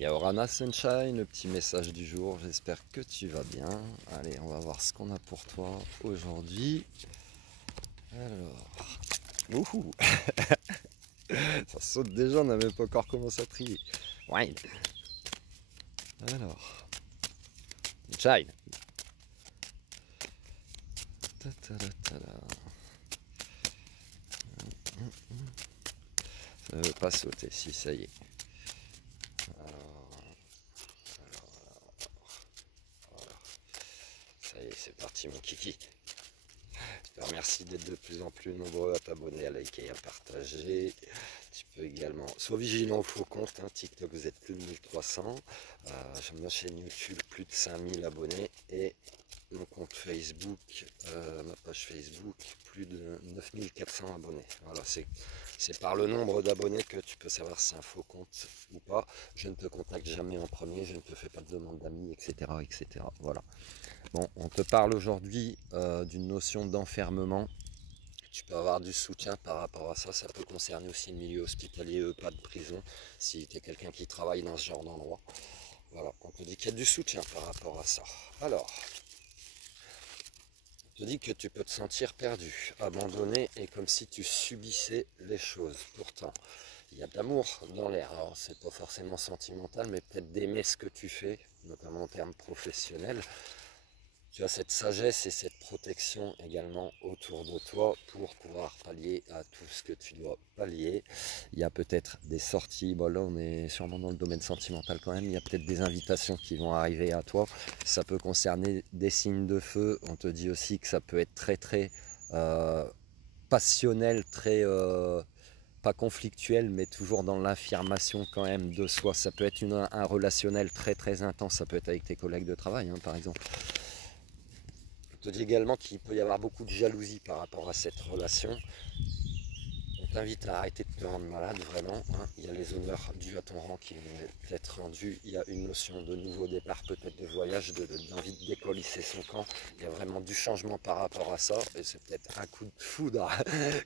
Yaorana Sunshine, le petit message du jour, j'espère que tu vas bien. Allez, on va voir ce qu'on a pour toi aujourd'hui. Alors, ouhou, ça saute déjà, on n'a même pas encore commencé à trier. Wine. Alors, Sunshine. Ça ne veut pas sauter, si ça y est. Ça y est, c'est parti mon kiki. Je te remercie d'être de plus en plus nombreux à t'abonner, à liker, à partager. Tu peux également, sois vigilant au faux compte, hein. TikTok vous êtes plus de 1300. J'aime ma chaîne YouTube, plus de 5000 abonnés. Et mon compte Facebook, ma page Facebook, plus de 9400 abonnés. Voilà, c'est par le nombre d'abonnés que tu peux savoir si c'est un faux compte ou pas. Je ne te contacte jamais en premier, je ne te fais pas de demande d'amis, etc., etc. Voilà. Bon, on te parle aujourd'hui d'une notion d'enfermement. Tu peux avoir du soutien par rapport à ça. Ça peut concerner aussi le milieu hospitalier, pas de prison, si tu es quelqu'un qui travaille dans ce genre d'endroit. Voilà, on te dit qu'il y a du soutien par rapport à ça. Alors, on te dit que tu peux te sentir perdu, abandonné et comme si tu subissais les choses. Pourtant, il y a de l'amour dans l'air. Alors, c'est pas forcément sentimental, mais peut-être d'aimer ce que tu fais, notamment en termes professionnels. Tu as cette sagesse et cette protection également autour de toi pour pouvoir pallier à tout ce que tu dois pallier. Il y a peut-être des sorties, bon là on est sûrement dans le domaine sentimental quand même, il y a peut-être des invitations qui vont arriver à toi. Ça peut concerner des signes de feu, on te dit aussi que ça peut être très passionnel, pas conflictuel, mais toujours dans l'affirmation quand même de soi. Ça peut être un relationnel très intense, ça peut être avec tes collègues de travail hein, par exemple. Je te dis également qu'il peut y avoir beaucoup de jalousie par rapport à cette relation. On t'invite à arrêter de te rendre malade, vraiment. Hein. Il y a les honneurs dus à ton rang qui vont être rendus. Il y a une notion de nouveau départ, peut-être de voyage, d'envie de décolisser son camp. Il y a vraiment du changement par rapport à ça. Et c'est peut-être un coup de foudre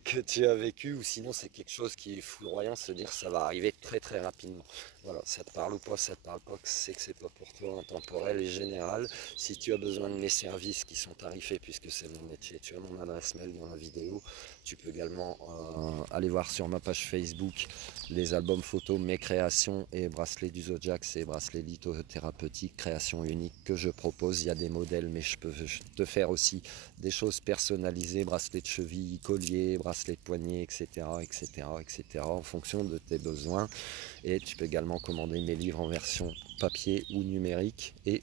que tu as vécu. Ou sinon, c'est quelque chose qui est foudroyant, se dire ça va arriver très rapidement. Voilà, ça te parle ou pas, ça te parle pas, c'est que c'est pas pour toi, intemporel et général. Si tu as besoin de mes services qui sont tarifés, puisque c'est mon métier, tu as mon adresse mail dans la vidéo. Tu peux également aller voir sur ma page Facebook les albums photos, mes créations et bracelets du Zodiac, c'est bracelets lithothérapeutiques, créations uniques que je propose. Il y a des modèles, mais je peux te faire aussi des choses personnalisées, bracelets de cheville, colliers, bracelets de poignet, etc., en fonction de tes besoins. Et tu peux également commander mes livres en version papier ou numérique et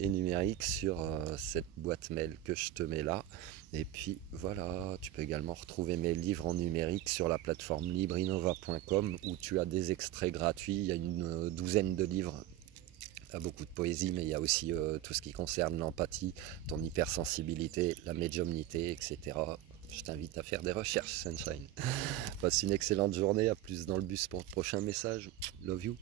numérique sur cette boîte mail que je te mets là. Et puis voilà, tu peux également retrouver mes livres en numérique sur la plateforme librinova.com où tu as des extraits gratuits. Il y a une douzaine de livres. Il y a beaucoup de poésie, mais il y a aussi tout ce qui concerne l'empathie, ton hypersensibilité, la médiumnité, etc. Je t'invite à faire des recherches, Sunshine. Passe une excellente journée, à plus dans le bus pour le prochain message. Love you.